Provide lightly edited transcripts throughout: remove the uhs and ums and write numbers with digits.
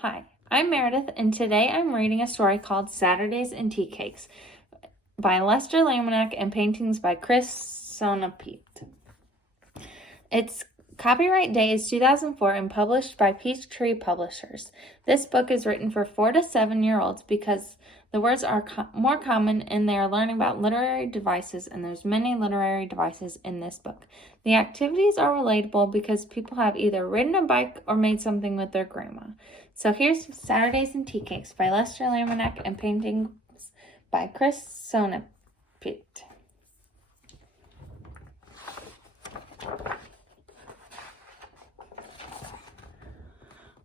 Hi, I'm Meredith, and today I'm reading a story called Saturdays and Teacakes by Lester Laminack and paintings by Chris Sonapete. Its copyright day is 2004 and published by Peachtree Publishers. This book is written for 4 to 7-year-olds because the words are more common and they are learning about literary devices, and there's many literary devices in this book. The activities are relatable because people have either ridden a bike or made something with their grandma. So here's Saturdays and Teacakes by Lester Laminack and paintings by Chris Sonapete.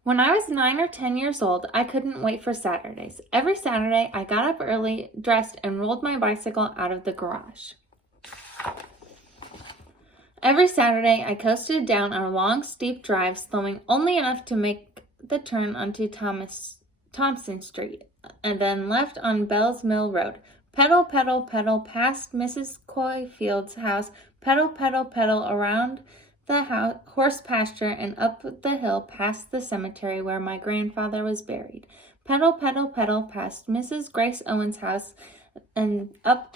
When I was 9 or 10 years old, I couldn't wait for Saturdays. Every Saturday, I got up early, dressed, and rolled my bicycle out of the garage. Every Saturday, I coasted down our long, steep drive, slowing only enough to make the turn onto Thompson Street, and then left on Bell's Mill Road. Pedal, pedal, pedal, past Mrs. Coyfield's house, pedal, pedal, pedal, around the horse pasture and up the hill past the cemetery where my grandfather was buried. Pedal, pedal, pedal, past Mrs. Grace Owen's house and up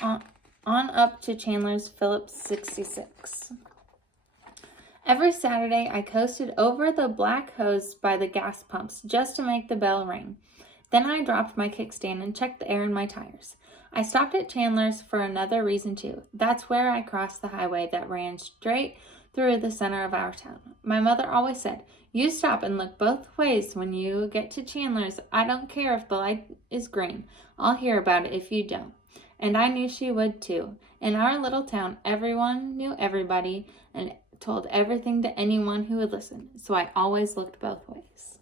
up to Chandler's Phillips 66. Every Saturday, I coasted over the black hose by the gas pumps just to make the bell ring. Then I dropped my kickstand and checked the air in my tires. I stopped at Chandler's for another reason too. That's where I crossed the highway that ran straight through the center of our town. My mother always said, "You stop and look both ways when you get to Chandler's. I don't care if the light is green. I'll hear about it if you don't." And I knew she would too. In our little town, everyone knew everybody and told everything to anyone who would listen, so I always looked both ways.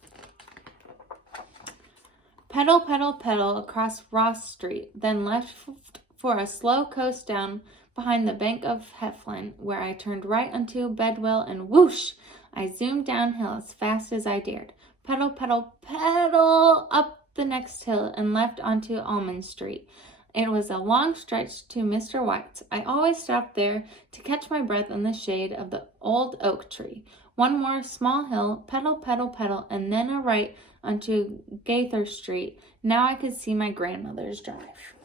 Pedal, pedal, pedal across Ross Street, then left for a slow coast down behind the bank of Heflin, where I turned right onto Bedwell, and whoosh! I zoomed downhill as fast as I dared. Pedal, pedal, pedal up the next hill and left onto Almond Street. It was a long stretch to Mr. White's. I always stopped there to catch my breath in the shade of the old oak tree. One more small hill, pedal, pedal, pedal, and then a right onto Gaither Street. Now I could see my grandmother's drive.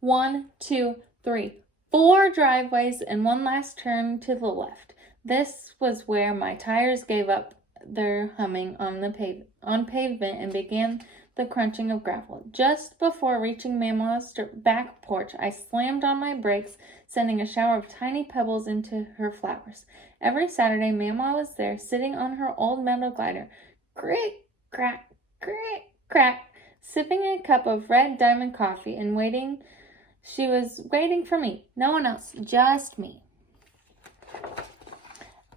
1, 2, 3, 4 driveways and one last turn to the left. This was where my tires gave up their humming on pavement and began the crunching of gravel. Just before reaching Mama's back porch, I slammed on my brakes, sending a shower of tiny pebbles into her flowers. Every Saturday, Mama was there, sitting on her old metal glider, crick, crack, crick, crack, sipping a cup of red diamond coffee and waiting. She was waiting for me. No one else, just me.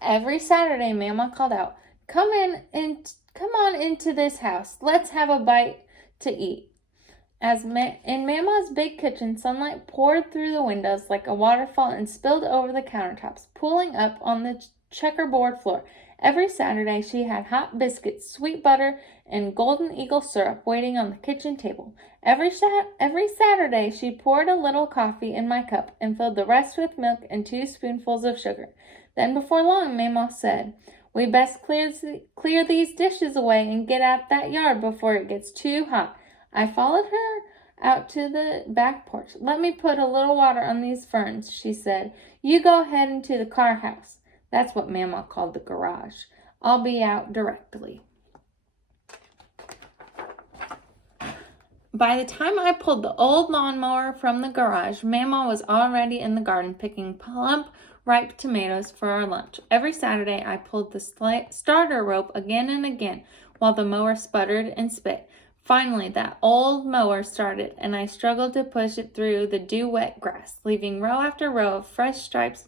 Every Saturday, Mama called out, Come on into this house. Let's have a bite to eat." In Mama's big kitchen, sunlight poured through the windows like a waterfall and spilled over the countertops, pooling up on the checkerboard floor. Every Saturday, she had hot biscuits, sweet butter, and Golden Eagle syrup waiting on the kitchen table. Every Saturday, she poured a little coffee in my cup and filled the rest with milk and 2 spoonfuls of sugar. Then before long, Mama said, "We best clear these dishes away and get out that yard before it gets too hot." I followed her out to the back porch. "Let me put a little water on these ferns," she said. "You go ahead into the car house." That's what Mama called the garage. "I'll be out directly." By the time I pulled the old lawnmower from the garage, Mama was already in the garden picking plump, ripe tomatoes for our lunch. Every Saturday, I pulled the starter rope again and again while the mower sputtered and spit. Finally, that old mower started, and I struggled to push it through the dew-wet grass, leaving row after row of fresh stripes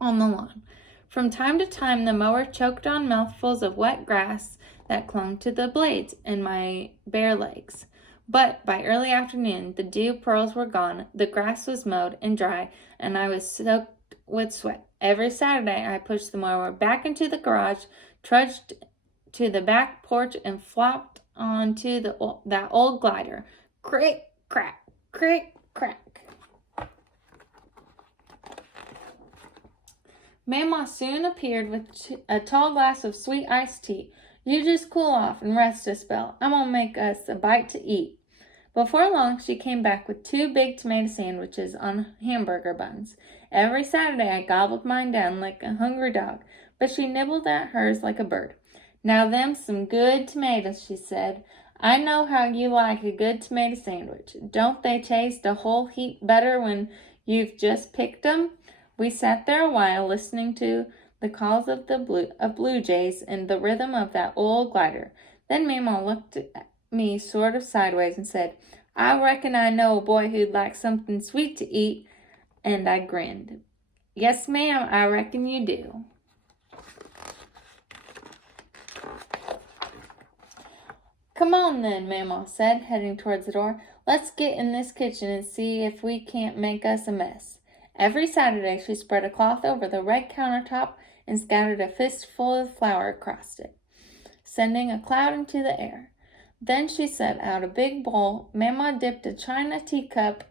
on the lawn. From time to time, the mower choked on mouthfuls of wet grass that clung to the blades and my bare legs. But by early afternoon, the dew pearls were gone, the grass was mowed and dry, and I was soaked with sweat. Every Saturday, I pushed the mower back into the garage, trudged to the back porch, and flopped onto that old glider. Crick, crack, crick, crack. Mama soon appeared with a tall glass of sweet iced tea. You just cool off and rest a spell. I'm gonna make us a bite to eat." Before long, she came back with 2 big tomato sandwiches on hamburger buns. Every Saturday, I gobbled mine down like a hungry dog, but she nibbled at hers like a bird. "Now them's some good tomatoes," she said. "I know how you like a good tomato sandwich. Don't they taste a whole heap better when you've just picked 'em?" We sat there a while, listening to the calls of the blue jays and the rhythm of that old glider. Then Mama looked at me sort of sideways and said, "I reckon I know a boy who'd like something sweet to eat," and I grinned. "Yes, ma'am, I reckon you do." "Come on then," Mama said, heading towards the door. "Let's get in this kitchen and see if we can't make us a mess." Every Saturday she spread a cloth over the red countertop and scattered a fistful of flour across it, sending a cloud into the air. Then she set out a big bowl. Mama dipped a china teacup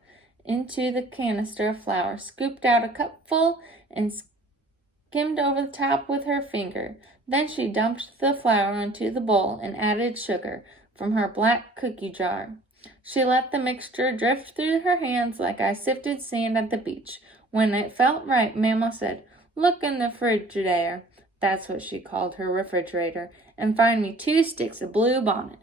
into the canister of flour, scooped out a cupful, and skimmed over the top with her finger. Then she dumped the flour into the bowl and added sugar from her black cookie jar. She let the mixture drift through her hands like I sifted sand at the beach. When it felt right, Mama said, "Look in the refrigerator," that's what she called her refrigerator, "and find me 2 sticks of blue bonnet."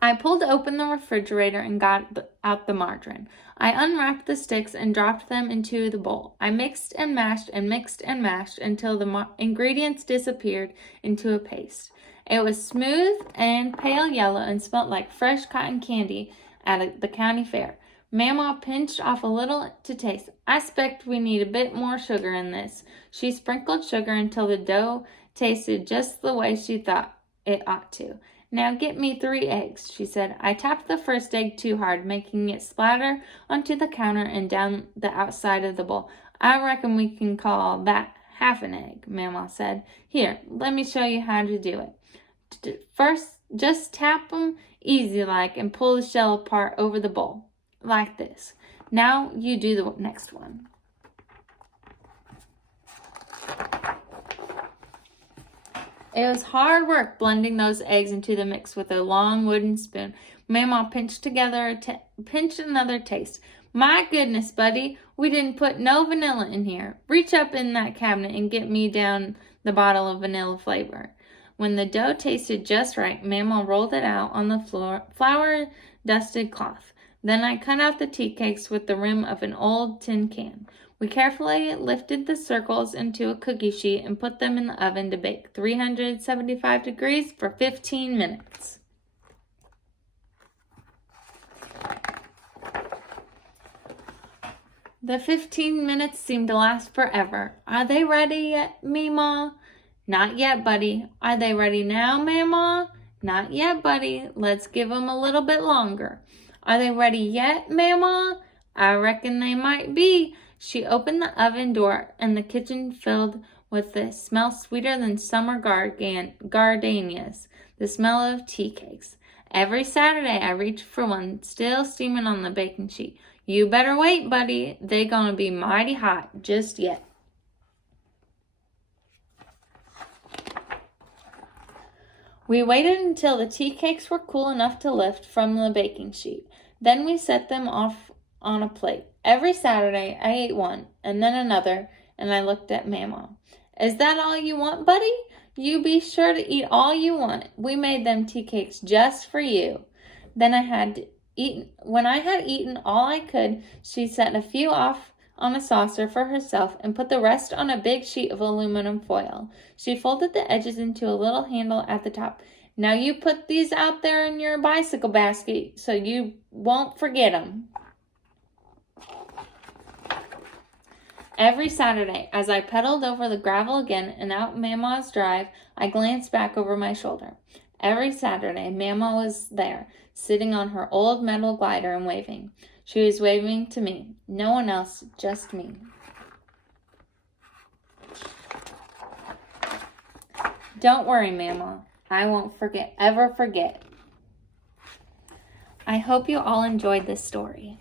I pulled open the refrigerator and got out the margarine. I unwrapped the sticks and dropped them into the bowl. I mixed and mashed until the ingredients disappeared into a paste. It was smooth and pale yellow and smelled like fresh cotton candy at the county fair. Mama pinched off a little to taste. "I expect we need a bit more sugar in this." She sprinkled sugar until the dough tasted just the way she thought it ought to. "Now get me 3 eggs," she said. I tapped the first egg too hard, making it splatter onto the counter and down the outside of the bowl. "I reckon we can call that half an egg," Mama said. "Here, let me show you how to do it. First, just tap 'em easy like and pull the shell apart over the bowl, like this. Now you do the next one." It was hard work blending those eggs into the mix with a long wooden spoon. Mama pinched another taste. "My goodness, buddy, we didn't put no vanilla in here. Reach up in that cabinet and get me down the bottle of vanilla flavor." When the dough tasted just right, Mama rolled it out on the flour-dusted cloth. Then I cut out the tea cakes with the rim of an old tin can. We carefully lifted the circles into a cookie sheet and put them in the oven to bake 375 degrees for 15 minutes. The 15 minutes seemed to last forever. "Are they ready yet, Mama?" "Not yet, buddy." "Are they ready now, Mama?" "Not yet, buddy. Let's give 'em a little bit longer." "Are they ready yet, Mama?" "I reckon they might be." She opened the oven door and the kitchen filled with a smell sweeter than summer gardenias, the smell of tea cakes. Every Saturday I reached for one, still steaming on the baking sheet. "You better wait, buddy. They gonna be mighty hot just yet." We waited until the tea cakes were cool enough to lift from the baking sheet. Then we set them off on a plate. Every Saturday I ate one, and then another, and I looked at Mama. "Is that all you want, buddy? You be sure to eat all you want. We made them tea cakes just for you." When I had eaten all I could, she set a few off on a saucer for herself and put the rest on a big sheet of aluminum foil. She folded the edges into a little handle at the top. "Now you put these out there in your bicycle basket so you won't forget 'em." Every Saturday, as I pedaled over the gravel again and out Mama's drive, I glanced back over my shoulder. Every Saturday, Mama was there, sitting on her old metal glider and waving. She was waving to me. No one else, just me. "Don't worry, Mama. I won't ever forget." I hope you all enjoyed this story.